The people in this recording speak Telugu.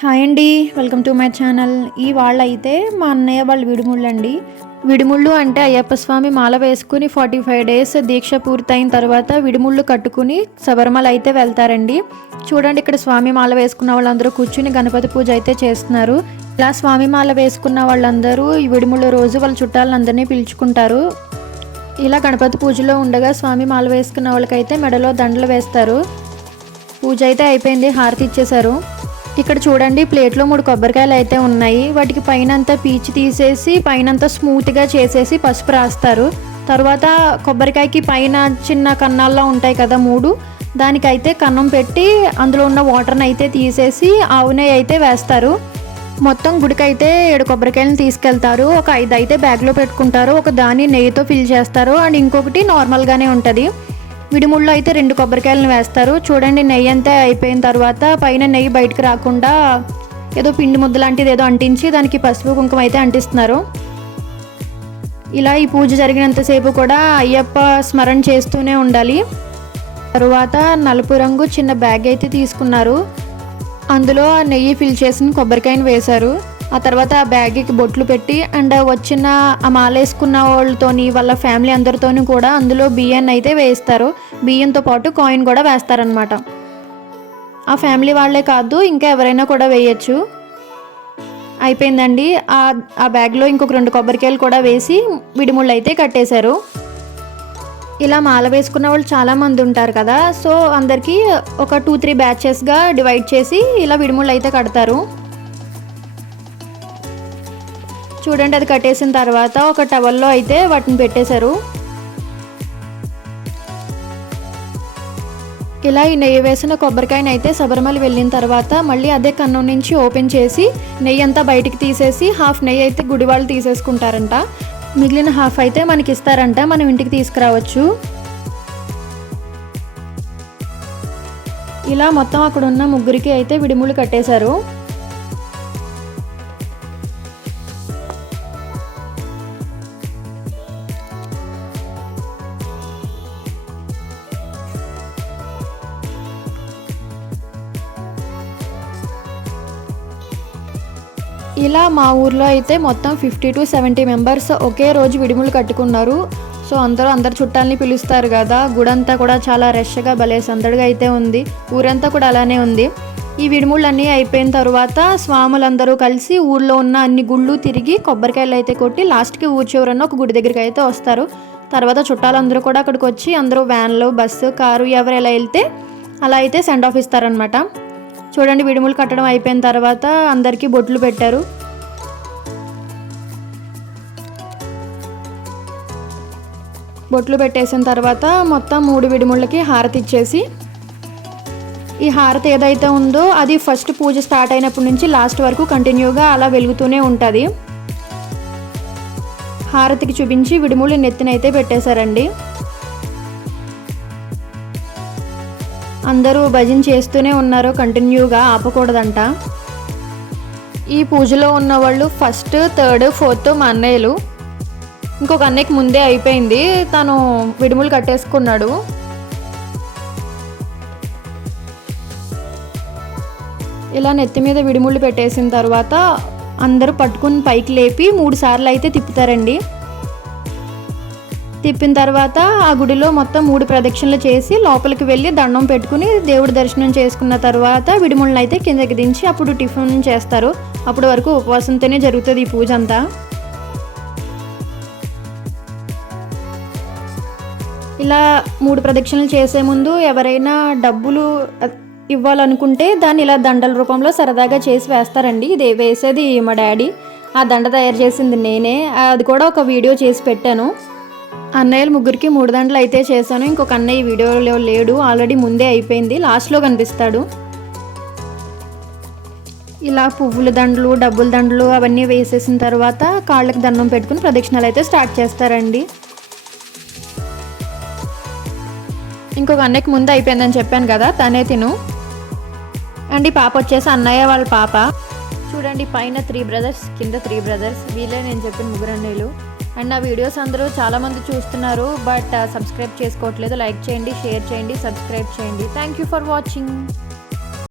హాయ్ అండి వెల్కమ్ టు మై ఛానల్. ఈ వాళ్ళైతే మా అన్నయ్య వాళ్ళు విడిముళ్ళు అండి విడిముళ్ళు అంటే అయ్యప్ప స్వామి మాల వేసుకుని ఫార్టీ ఫైవ్ డేస్ దీక్ష పూర్తయిన తర్వాత విడిముళ్ళు కట్టుకుని శబరిమల అయితే వెళ్తారండి. చూడండి ఇక్కడ స్వామి మాల వేసుకున్న వాళ్ళందరూ కూర్చుని గణపతి పూజ అయితే చేస్తున్నారు. ఇలా స్వామి మాల వేసుకున్న వాళ్ళందరూ ఈ విడిముళ్ళ రోజు వాళ్ళ చుట్టాలందరినీ పిలుచుకుంటారు. ఇలా గణపతి పూజలో ఉండగా స్వామి మాల వేసుకున్న వాళ్ళకైతే మెడలో దండలు వేస్తారు. పూజ అయితే అయిపోయింది హారతి ఇచ్చేశారు. ఇక్కడ చూడండి ప్లేట్లో మూడు కొబ్బరికాయలు అయితే ఉన్నాయి. వాటికి పైన అంతా పీచు తీసేసి పైన అంతా స్మూత్గా చేసేసి పసుపు రాస్తారు. తర్వాత కొబ్బరికాయకి పైన చిన్న కన్నాల్లో ఉంటాయి కదా మూడు. దానికైతే కన్నం పెట్టి అందులో ఉన్న వాటర్ని అయితే తీసేసి ఆవు నెయ్యి అయితే వేస్తారు. మొత్తం గుడికైతే ఏడు కొబ్బరికాయలను తీసుకెళ్తారు. ఒక ఐదు అయితే బ్యాగ్లో పెట్టుకుంటారు. ఒక దాన్ని నెయ్యితో ఫిల్ చేస్తారు. అండ్ ఇంకొకటి నార్మల్గానే ఉంటుంది. విడిముళ్ళు అయితే రెండు కొబ్బరికాయలను వేస్తారు. చూడండి నెయ్యి అంతా అయిపోయిన తర్వాత పైన నెయ్యి బయటకు రాకుండా ఏదో పిండి ముద్ద లాంటిది ఏదో అంటించి దానికి పసుపు కుంకుమ అయితే అంటిస్తున్నారు. ఇలా ఈ పూజ జరిగినంతసేపు కూడా అయ్యప్ప స్మరణ చేస్తూనే ఉండాలి. తరువాత నలుపు రంగు చిన్న బ్యాగ్ అయితే తీసుకున్నారు. అందులో ఆ నెయ్యి ఫిల్ చేసిన కొబ్బరికాయను వేశారు. ఆ తర్వాత ఆ బ్యాగ్కి బొట్లు పెట్టి అండ్ వచ్చిన ఆ మాల వేసుకున్న వాళ్ళతోని వాళ్ళ ఫ్యామిలీ అందరితోని కూడా అందులో బియ్యాన్ని అయితే వేస్తారు బియ్యంతో పాటు కాయిన్ కూడా వేస్తారనమాట ఆ ఫ్యామిలీ వాళ్ళే కాదు ఇంకా ఎవరైనా కూడా వేయచ్చు. అయిపోయిందండి. ఆ ఆ బ్యాగ్లో ఇంకొక రెండు కొబ్బరికాయలు కూడా వేసి విడిముళ్ళు అయితే కట్టేశారు. ఇలా మాల వేసుకున్న వాళ్ళు చాలామంది ఉంటారు కదా సో అందరికీ ఒక టూ త్రీ బ్యాచెస్గా డివైడ్ చేసి ఇలా విడిముళ్ళు అయితే కడతారు. చూడండి అది కట్టేసిన తర్వాత ఒక టవల్లో అయితే వాటిని పెట్టేశారు. ఇలా ఈ నెయ్యి వేసిన కొబ్బరికాయని అయితే శబరిమల వెళ్ళిన తర్వాత మళ్ళీ అదే కన్నం నుంచి ఓపెన్ చేసి నెయ్యి అంతా బయటికి తీసేసి హాఫ్ నెయ్యి అయితే గుడి వాళ్ళు తీసేసుకుంటారంట. మిగిలిన హాఫ్ అయితే మనకి ఇస్తారంట మనం ఇంటికి తీసుకురావచ్చు. ఇలా మొత్తం అక్కడ ఉన్న ముగ్గురికి అయితే విడుములు కట్టేశారు. ఇలా మా ఊర్లో అయితే మొత్తం ఫిఫ్టీ టు సెవెంటీ మెంబర్స్ ఒకే రోజు విడిములు కట్టుకున్నారు. సో అందరూ అందరు చుట్టాలని పిలుస్తారు కదా. గుడంతా కూడా చాలా రష్గా భలే సందడిగా అయితే ఉంది. ఊరంతా కూడా అలానే ఉంది. ఈ విడిముళ్ళన్నీ అయిపోయిన తర్వాత స్వాములందరూ కలిసి ఊళ్ళో ఉన్న అన్ని గుళ్ళు తిరిగి కొబ్బరికాయలు అయితే కొట్టి లాస్ట్కి ఊరు చివరన్న ఒక గుడి దగ్గరికి అయితే వస్తారు. తర్వాత చుట్టాలందరూ కూడా అక్కడికి వచ్చి అందరూ వ్యాన్లో బస్సు కారు ఎవరు ఎలా వెళ్తే అలా అయితే సెండ్ ఆఫ్ ఇస్తారనమాట చూడండి విడుములు కట్టడం అయిపోయిన తర్వాత అందరికీ బొట్లు పెట్టారు. బొట్లు పెట్టేసిన తర్వాత మొత్తం మూడు విడిముళ్ళకి హారతి ఇచ్చేసి ఈ హారతి ఏదైతే ఉందో అది ఫస్ట్ పూజ స్టార్ట్ అయినప్పటి నుంచి లాస్ట్ వరకు కంటిన్యూగా అలా వెలుగుతూనే ఉంటుంది. హారతికి చూపించి విడిముళ్ళు నెత్తినైతే పెట్టేశారండి. అందరూ భజన చేస్తూనే ఉన్నారు కంటిన్యూగా ఆపకూడదంట. ఈ పూజలో ఉన్న వాళ్ళు ఫస్ట్ థర్డ్ ఫోర్త్ మా అన్నయ్యలు. ఇంకొక అన్నయ్యకి ముందే అయిపోయింది. తను విడుములు కట్టేసుకున్నాడు. ఇలా నెత్తి మీద విడిముళ్ళు పెట్టేసిన తర్వాత అందరూ పట్టుకుని పైకి లేపి మూడు సార్లు అయితే తిప్పుతారండి. తిప్పిన తర్వాత ఆ గుడిలో మొత్తం మూడు ప్రదక్షిణలు చేసి లోపలికి వెళ్ళి దండం పెట్టుకుని దేవుడి దర్శనం చేసుకున్న తర్వాత విడిముళ్ళని అయితే కిందకి దించి అప్పుడు టిఫిన్ చేస్తారు. అప్పటి వరకు ఉపవాసంతోనే జరుగుతుంది ఈ పూజ అంతా. ఇలా మూడు ప్రదక్షిణలు చేసే ముందు ఎవరైనా డబ్బులు ఇవ్వాలనుకుంటే దాన్ని ఇలా దండల రూపంలో సరదాగా చేసి వేస్తారండి. ఇది వేసేది మా డాడీ. ఆ దండ తయారు చేసింది నేనే. అది కూడా ఒక వీడియో చేసి పెట్టాను. అన్నయ్యలు ముగ్గురికి మూడు దండలు అయితే చేశాను. ఇంకొక అన్నయ్య వీడియోలో లేడు. ఆల్రెడీ ముందే అయిపోయింది. లాస్ట్లో కనిపిస్తాడు. ఇలా పువ్వుల దండలు డబ్బుల దండలు అవన్నీ వేసేసిన తర్వాత కాళ్ళకి దండం పెట్టుకుని ప్రదక్షిణలు అయితే స్టార్ట్ చేస్తారండి. ఇంకొక అన్నయ్యకి ముందు అయిపోయిందని చెప్పాను కదా తనే తిను. అండ్ ఈ పాప వచ్చేసి అన్నయ్య వాళ్ళ పాప. చూడండి పైన త్రీ బ్రదర్స్ కింద త్రీ బ్రదర్స్ వీళ్ళే నేను చెప్పిన ముగ్గురు అన్నయ్యలు. అండ్ నా వీడియోస్ అందరూ చాలామంది చూస్తున్నారు బట్ సబ్స్క్రైబ్ చేసుకోవట్లేదు. లైక్ చేయండి షేర్ చేయండి సబ్స్క్రైబ్ చేయండి. Thank you for watching